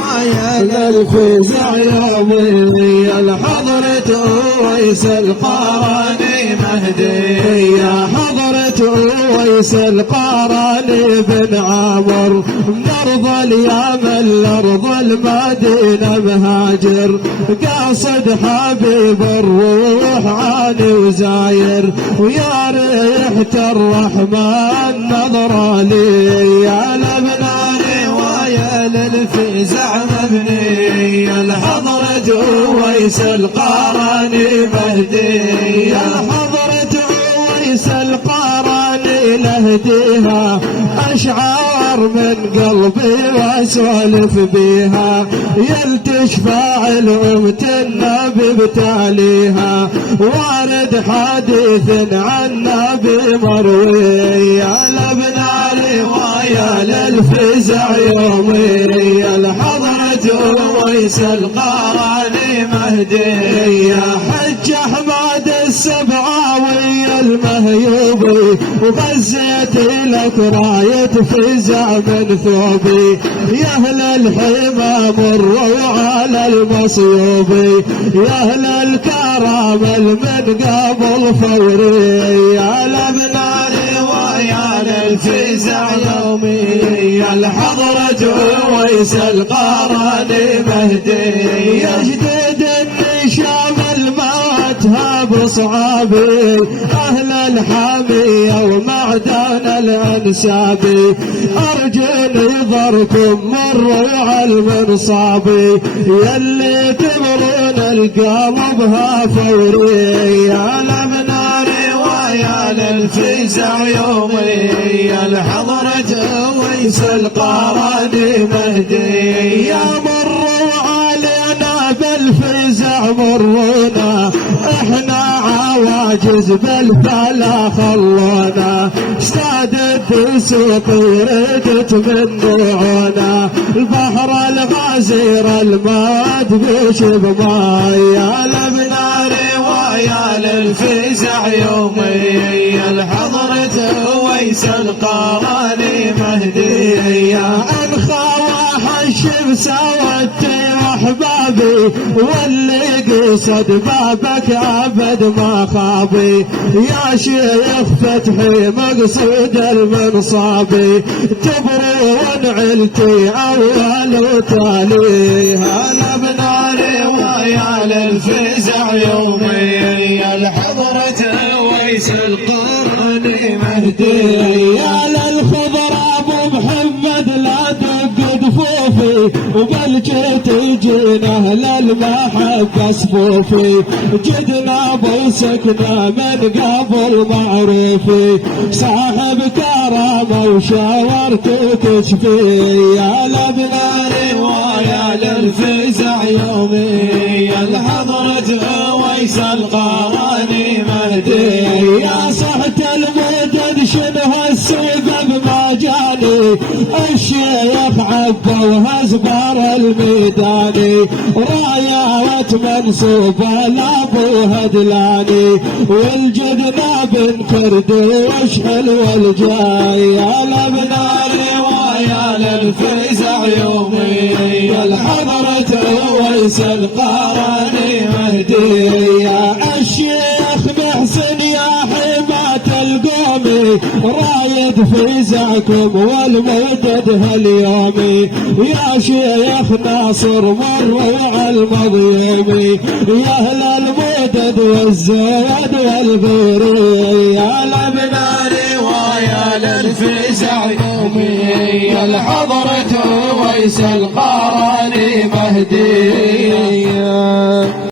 ويا للفزع يومي الحضرة ويس القراني مهدي يا حضرة ويس القراني بن عمر من أرض اليمن لأرض المدينة مهاجر قاصد حبيب الروح عاني وزاير ويا ريحة الرحمن نظرة لي يا لبناني ويا للفزع مبني الحضرة ويس القراني مهدي الحضرة ويس القراني لهديها أشعار من قلبي واسولف بيها يلتشفع الأمة النبي بتاليها وارد حديث عن نبي مروي يا لبناني ويا للفزع يومي الحضرة ويس القراني مهدي يا حج أحمد السبعاوي المهيوبي وغزيت لك راية فزع من ثوبي يا أهل الحمى مروا على المصيوبي يا أهل الكرم من قبل فوري يا لبناني ويا للفزع يومي الحضرة ويس القراني مهدي يا جديد النشام الموتها بصعابي أهل الحامية ومعدن الأنسابي أرجو نظركم مروا على المنصابي يلي تمرون القلبها فوري يا لبناني ويا للفزع يومي الحضرة ويس القراني مهدي يا مروا علينا بالفزع مرونا احنا عواجز بالفلا خلونا استعدت سوقي ردت من نوعنا البحر الغزير الماد بشب ماي يا لبناني ويا للفزع يومي الحضرة ويس القراني مهدي يا انخوى حشب سوتي واحبابي واللي قصد بابك ابد ما خابي يا شيخ فتحي مقصود المنصابي تبرون عيلتي اول وتالي يا لبناني ويا للفزع يومي الحضرة ويس القراني مهدي يا للخضر ابو محمد لا دق دفوفي وبلجت جينا للمحبة صفوفي جدنا بوسكنا من قبل معروفي صاحب كرامة وشاورت تشفي يا لبناني ويا للفزع يومي الحضرة ويس القراني مهدي يا صحة المدد شنو السبب ما جاني الشيخ عبا وهزبر الميداني رايات منصوبة لابو هدلاني والجدنا بن كرد واشحل والجاي يا لبناني ويا للفزع يومي الحضرة ويس القراني مهدي يا الشيخ محسن يا حماة القومي رايد فزعكم والمدد هاليومي يا شيخ ناصر مروا على المظلومي يا اهل المدد والزيد والبيري يا لبناني ويا للفزع يومي الحضرة ويس القراني مهدي